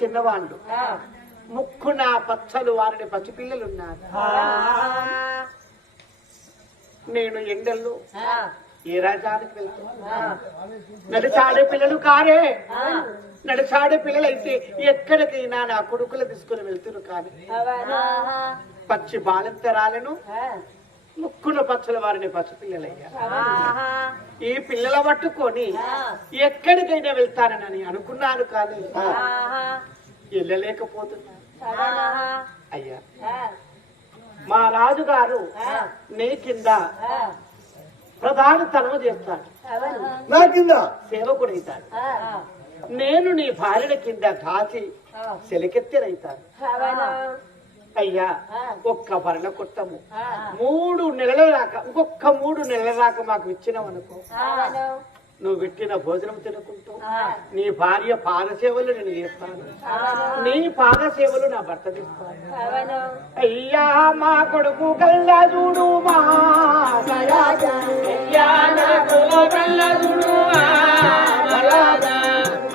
చిన్నవాళ్ళు. ముక్కున పచ్చలు వారిని పసిపిల్లలున్నారు. నేను ఎండల్లో ఏ రాజానికి వెళ్తున్నా నడిచాడే పిల్లలు కారే. నడిచాడే పిల్లలైతే ఎక్కడికైనా నా కొడుకులు తీసుకుని వెళ్తున్నారు కానీ. పచ్చి బాలంతరాలను ముక్కున పచ్చల వారిని పసిపిల్లలయ్యా ఈ పిల్లల పట్టుకొని ఎక్కడికైనా వెళ్తానని అనుకున్నాను కానీ వెళ్ళలేకపోతున్నాను అయ్యా. మా రాజుగారు నీ కింద ప్రధాన తనవ చేస్తాడు. నా కింద? సేవకుడైతాడు. నేను నీ భార్యల కింద కాచి సెలకెత్తెనైతాను. అయ్యా ఒక్క భరణ కొట్టము. మూడు నెలల దాకా ఇంకొక మూడు నెలల దాకా మాకు ఇచ్చినావనుకో నువ్వు పెట్టిన భోజనం తినుకుంటూ నీ భార్య పాదసేవలు నేను చేస్తాను. నీ పాదసేవలు నా భర్త చేస్తాను అయ్యా మా కొడుకు కల్లా చూడు మా.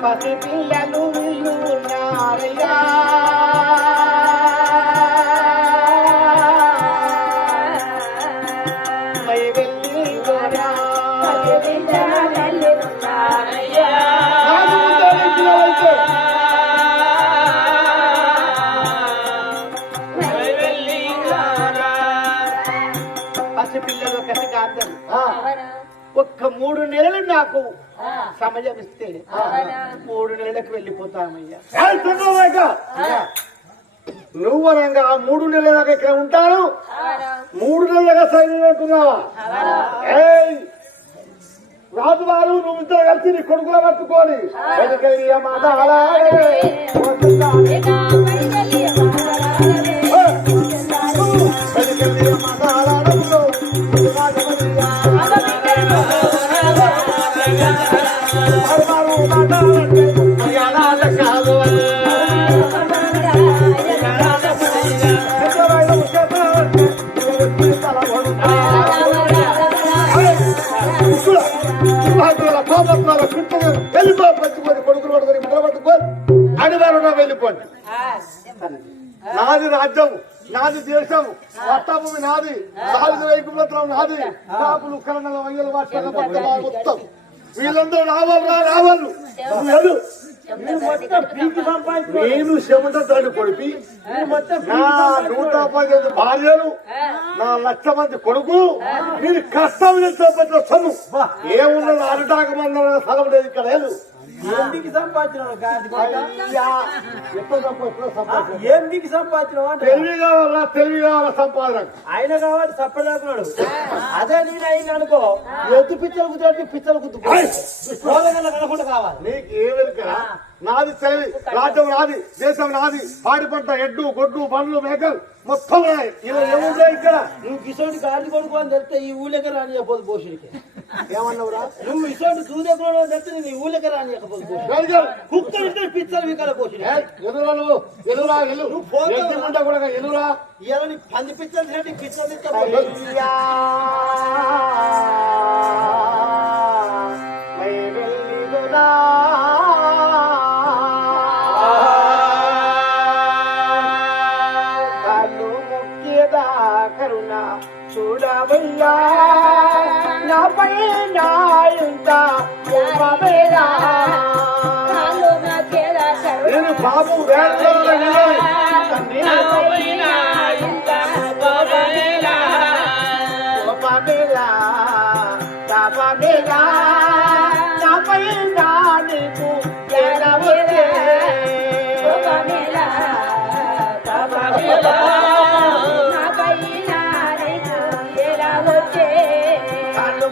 పసి పిల్లలు ఒక్క మూడు నెలలు నాకు సమయం ఇస్తే మూడు నెలలకు వెళ్ళిపోతామయ్యా నువ్వు అనగా ఆ మూడు నెలల దాకా ఇక్కడ ఉంటాను. మూడు నెలలుగా సైన్యం అంటున్నావా ఏయ్ రాజుగారు నువ్వు ఇద్దరు కలిసి నీ కొడుకుల పట్టుకొని వెళ్ళిపోండి నాది రాజ్యం నాది దేశం పట్టభూమి నాది సాగు వైకుంఠం నాది. కాపులు కరణల వయ్యలు వాటి మొత్తం. వీళ్ళందరూ రావాలి రా రావాలి. నువ్వు వెళ్ళు. నేను శమంటాడు కొడుకు నా నూట పదిహేను భార్యలు నా లక్ష మంది కొడుకులు మీరు కష్టం చేసిన సొమ్ము ఏమున్నది? అరటాక మంది స్థలం లేదు ఇక్కడ లేదు. ఎందుకు సంపాదించినావు సంపాదించావు? ఎందుకు సంపాదించినావు తెలివి కావాలా తెలివి కావాలా సంపాదన ఆయన కాబట్టి సప్పలేకున్నాడు అదే నేను అయిన అనుకో. ఎద్దు పిచ్చలు కుదిరి పిచ్చలు కుదుకో కనకుండా కావాలి. నీకు ఏమెరుకరా నాది తెలివి రాజ్యం నాది దేశం నాది పాడి పంట ఎడ్డు గొడ్డు బండ్లు మేకలు మొత్తం. ఇలా ఏముంటాయి ఇక్కడ? నువ్వు కిషోడి గాడి కొడుకు అని తెలిస్తే ఈ ఊళ్ళకి రాని చెప్పదు పోషుడికి. ఏమన్నావురా? నువ్వు ఇషోడి దూదెక్కుడు అని తెలిస్తే నేను ఈ ఊళ్ళకి రాని చెప్పదు పోషుడు రాజుగారు, కుక్కలు ఇద్దరు పిచ్చలు వికాల పోషుడు నువ్వు ఎదురా నువ్వు ముంట కూడా ఎదురా. ఇవాళ నీ పంది పిచ్చలు తినట్టు పిచ్చలు చూడవయ్యా నాపై నా ఇంత కోపమేలా. నేను బాబు వేస్తాను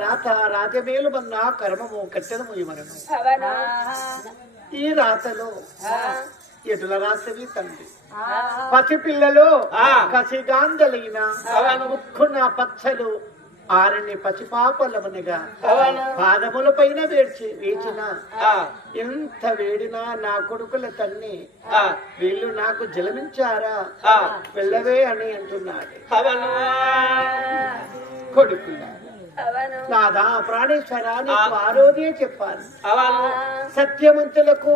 రాత రాజమేలు మన్న కర్మము కట్టెలము ఇమరను ఈ రాతలో ఎటుల రాసవి తండ్రి. పసిపిల్లలు కసిగాందలైన ముక్కున పచ్చలు ఆరని పసిపాపలమునిగా పాదముల పైన వేడ్చి వేచిన ఎంత వేడినా నా కొడుకుల తన్ని వీళ్ళు నాకు జలమించారా? వెళ్ళవే అని అంటున్నాడు. కొడుకుల అవును నాదా ప్రాణేశ్వర నీకు చెప్పాను సత్యవంతులకు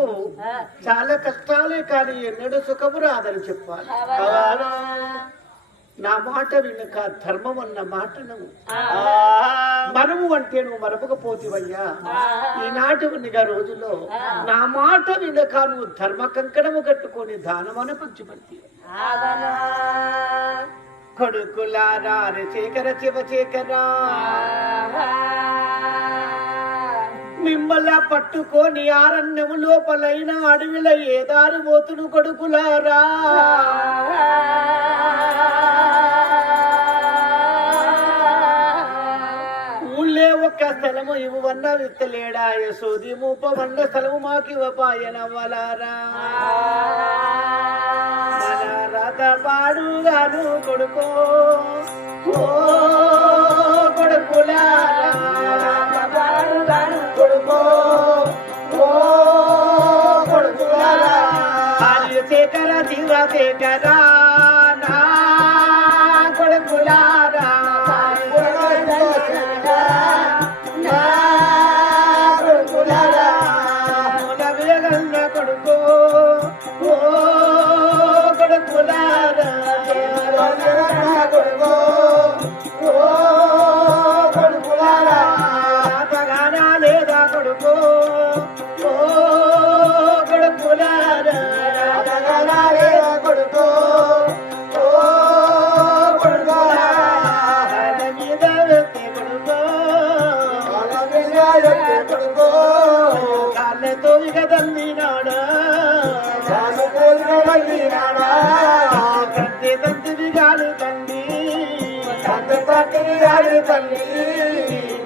చాలా కష్టాలే కానీ ఎన్నడూ సుఖము రాదని చెప్పాలి. నా మాట వినక ధర్మం అన్న మాటను. మనము అంటే నువ్వు మరపకపోతివయ్యా ఈనాటి ఉన్నగా రోజుల్లో నా మాట వినక నువ్వు ధర్మ కంకణము కట్టుకొని దానమన పంచిపంతి కొడుకులారా శేఖర శివశేఖరా మిమ్మల్ని పట్టుకొని ఆరణ్యము లోపలైన అడవిల ఏ దారి పోతును కొడుకులారా. ఊళ్ళే ఒక్క స్థలము ఇవ్వన్న విత్తలేడా? యశోది మూపవన్న స్థలము మాకు ఇవ్వపాయనవ్వలారా రథ పాడుగాను కొడుకో. ఓ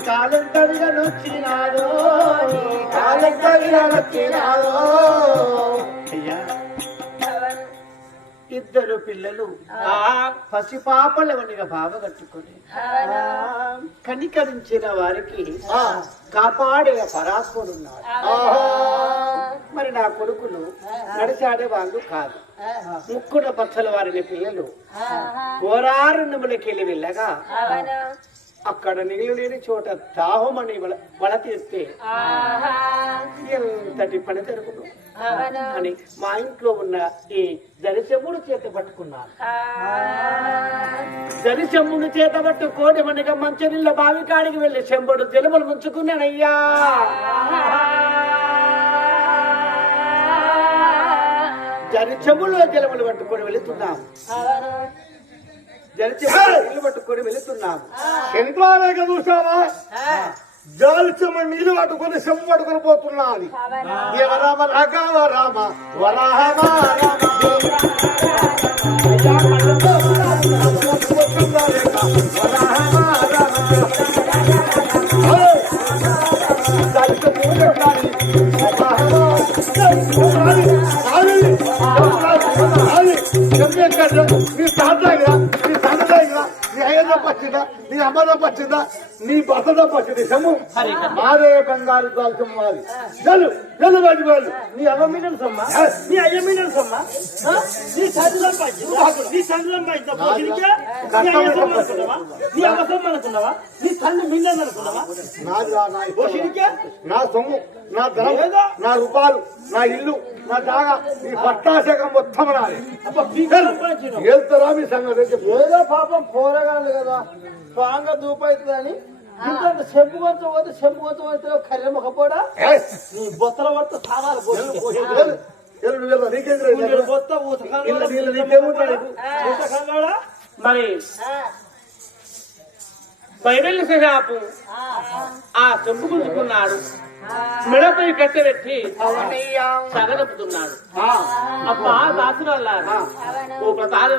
కాలం కవిగా కాలం కవిగా నొచ్చినాడు అయ్యా ఇద్దరు పిల్లలు పసిపాపలవనిగా బావ కట్టుకొని కనికరించిన వారికి కాపాడే పరాత్ముడున్నాడు మరి నా కొడుకులు నడిచాడే వాళ్ళు కాదు. ముక్కున పచ్చల వారిని పిల్లలు. ఓరారుణ్యములకెళ్ళి వెళ్ళగా అక్కడ నీళ్ళు లేని చోట దాహమని వల వల తీస్తే ఎంతటి పని జరుగును? అని మా ఇంట్లో ఉన్న ఈ దరిశముడు చేత పట్టుకున్నాను దరిశమ్మును చేత పట్టుకోని మనగా మంచనీళ్ళ బావి కాడికి వెళ్ళి చెంబడు జలములు ముంచుకున్నానయ్యా. జరిచములో జలములు పట్టుకొని వెళుతున్నాము పట్టుకొని వెళుతున్నాము చూసావా జాలిచమ్మ నీళ్ళు పట్టుకొని చెంపు పట్టుకొని పోతున్నా అని దేవరామ రాఘవ రామ వరాహమ రామ పచ్చిందా నీ అమ్మదో పచ్చిందా. నీ భర్తదో పచ్చింది సమ్ము మాదే బంగారు దాల్చం మాది. జల్లు వాళ్ళు నీ మీనన్ సొమ్మ నీ అయ్య సొమ్మ ఆ? నీ పాయిందా నీ నీ అయ్య సొమ్మ అనుకున్నావా? నీ అవ్వ సొమ్మ అనుకున్నావా? నీ తల్లి అనుకున్నావా? నాది నా నా సొమ్ము నా ధనం. నా రూపాయలు నా ఇల్లు నా జాగా ఈ పట్టాశకం మొత్తం సంపాదించినావు. వెళ్తారా మీ సంగతి. ఏదో పాపం పోరగాళ్ళు కదా. స్ట్రాంగ్ దూపవుతుందని ఇంత చెంపు కొంచెం పోతే చెంపు కొంచెం పోతే కర్రె మొక్కపోడా నీ బొత్తల పడితే? ఊతకాలోడా మరి బైబిల్ సహాపు ఆ. చెంపు గుంజుకున్నాడు. మెడపై కట్టెపెట్టి సగనపుతున్నాడు అబ్బా దాసునల్లారా ఓ ప్రతారు